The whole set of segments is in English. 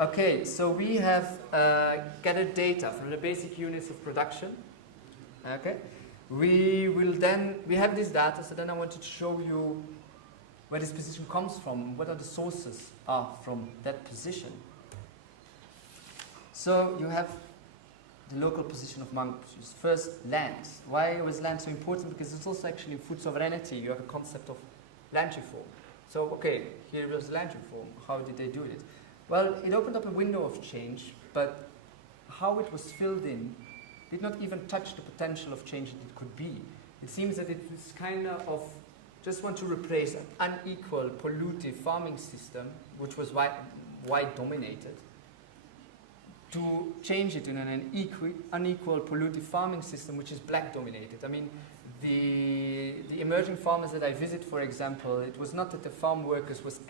Okay, so we have gathered data from the basic units of production. Okay, we have this data, so then I wanted to show you where this position comes from, what are the sources are from that position. So you have the local position of mango producers. First, land. Why was land so important? Because it's also actually food sovereignty. You have a concept of land reform. So, okay, here was land reform. How did they do it? Well, it opened up a window of change, but how it was filled in did not even touch the potential of change that it could be. It seems that it was kind of just want to replace an unequal, pollutive farming system, which was white dominated, to change it in an unequal, pollutive farming system, which is black dominated. I mean, the emerging farmers that I visit, for example, it was not that the farm workers was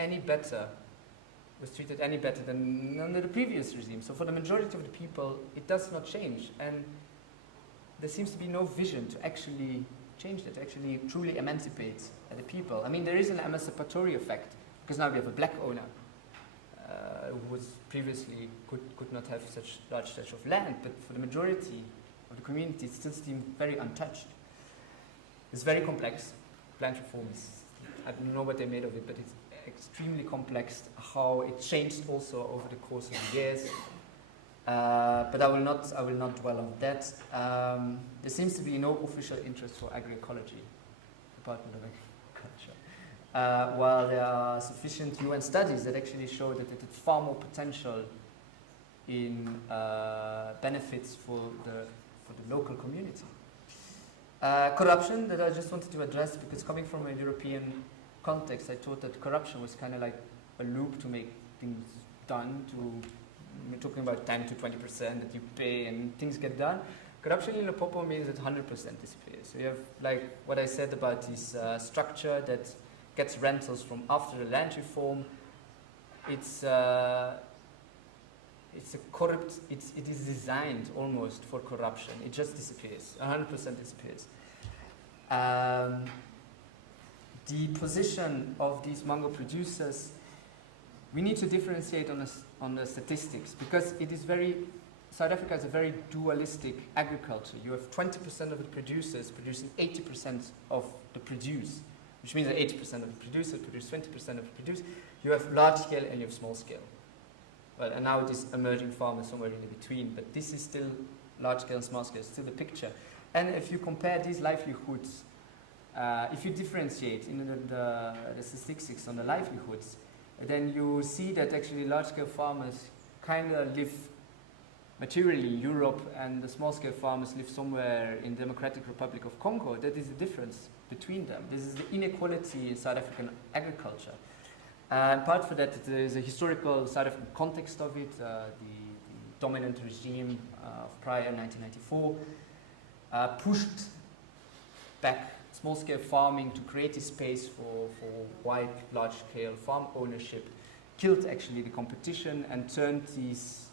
treated any better than under the previous regime. So for the majority of the people, it does not change. And there seems to be no vision to actually change that, to actually truly emancipate the people. I mean, there is an emancipatory effect, because now we have a black owner who was previously could not have such large stretch of land, but for the majority of the community, it still seems very untouched. It's very complex. Land reform is, I don't know what they made of it, but it's extremely complex, how it changed also over the course of the years. But I will not dwell on that. There seems to be no official interest for agroecology, Department of Agriculture. While there are sufficient UN studies that actually show that it had far more potential in benefits for the local community. Corruption that I just wanted to address, because coming from a European context, I thought that corruption was kind of like a loop to make things done. We're talking about 10 to 20% that you pay and things get done. Corruption in Limpopo means that 100% disappears. So you have, like what I said about this structure that gets rentals from after the land reform. It is designed almost for corruption. It just disappears. 100% disappears. The position of these mango producers, we need to differentiate on the statistics, because it is South Africa is a very dualistic agriculture. You have 20% of the producers producing 80% of the produce, which means that 80% of the producers produce 20% of the produce. You have large scale and you have small scale. Well, and now it is emerging farmers somewhere in between, but this is still large scale and small scale, still the picture. And if you compare these livelihoods, if you differentiate in the statistics on the livelihoods, then you see that actually large-scale farmers kind of live materially in Europe, and the small-scale farmers live somewhere in the Democratic Republic of Congo. That is the difference between them. This is the inequality in South African agriculture. And part for that, there is a historical South African context of it. The dominant regime of prior 1994 pushed back small-scale farming to create a space for wide, large-scale farm ownership, killed actually the competition and turned these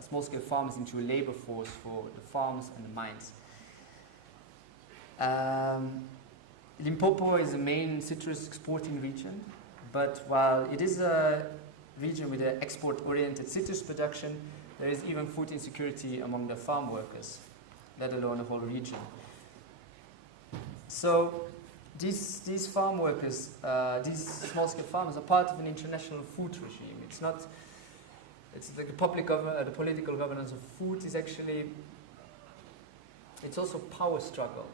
small-scale farmers into a labor force for the farms and the mines. Limpopo is the main citrus exporting region, but while it is a region with an export-oriented citrus production, there is even food insecurity among the farm workers, let alone the whole region. So these farm workers, these small-scale farmers, are part of an international food regime. It's like the political governance of food is actually, it's also power struggle.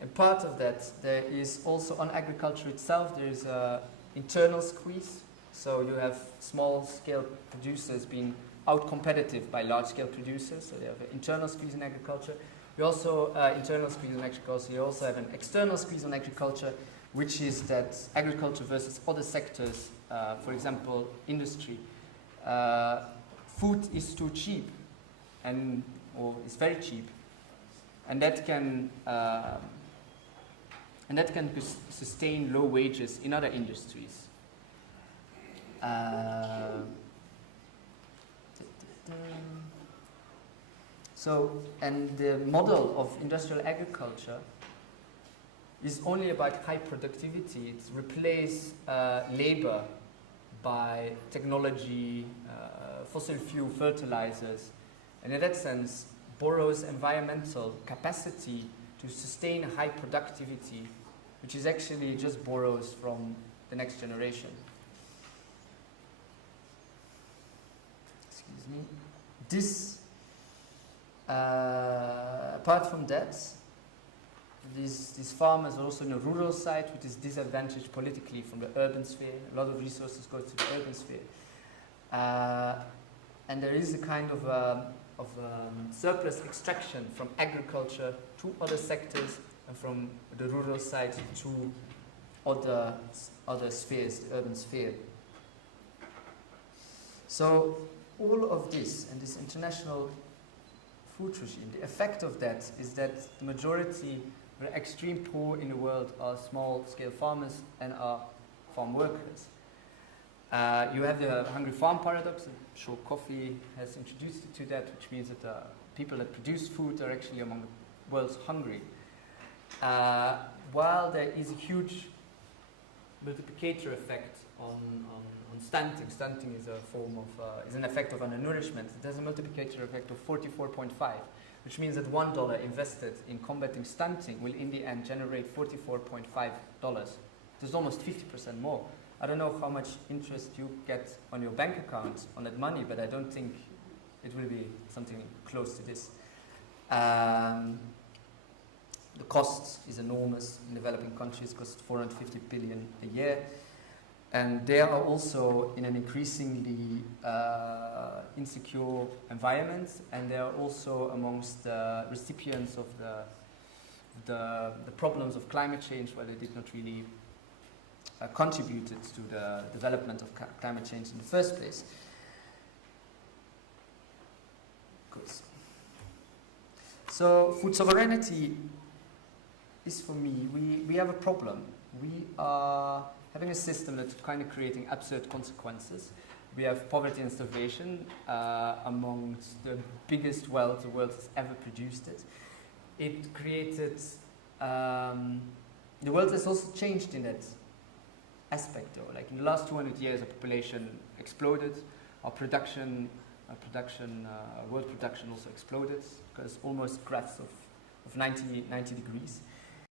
And part of that, there is also on agriculture itself, there is an internal squeeze. So you have small-scale producers being out-competitive by large-scale producers. So they have an internal squeeze in agriculture. We also internal squeeze on agriculture. You also have an external squeeze on agriculture, which is that agriculture versus other sectors, for example, industry, food is too cheap, or is very cheap, and that can sustain low wages in other industries. So, and the model of industrial agriculture is only about high productivity. It's replace labor by technology, fossil fuel fertilizers, and in that sense borrows environmental capacity to sustain a high productivity, which is actually just borrows from the next generation. Excuse me. This, apart from that, these farmers are also in a rural side, which is disadvantaged politically from the urban sphere. A lot of resources go to the urban sphere. And there is a kind of surplus extraction from agriculture to other sectors and from the rural side to other spheres, the urban sphere. So all of this and this international food regime, the effect of that is that the majority of the extreme poor in the world are small-scale farmers and are farm workers. You have the hungry farm paradox. I'm sure Coffee has introduced you to that, which means that the people that produce food are actually among the world's hungry. While there is a huge multiplicator effect on stunting. Stunting is a form of is an effect of undernourishment. It has a multiplicator effect of 44.5, which means that $1 invested in combating stunting will in the end generate $44.5. There's almost 50% more. I don't know how much interest you get on your bank account on that money, but I don't think it will be something close to this. The cost is enormous. In developing countries, it costs $450 billion a year. And they are also in an increasingly insecure environment, and they are also amongst the recipients of the problems of climate change, where they did not really contributed to the development of climate change in the first place. Good. So food sovereignty is, for me, we have a problem. We are having a system that's kind of creating absurd consequences. We have poverty and starvation amongst the biggest wealth the world has ever produced it. It created, the world has also changed in that aspect though. Like in the last 200 years, our population exploded, our world production also exploded, because almost graphs of 90 degrees.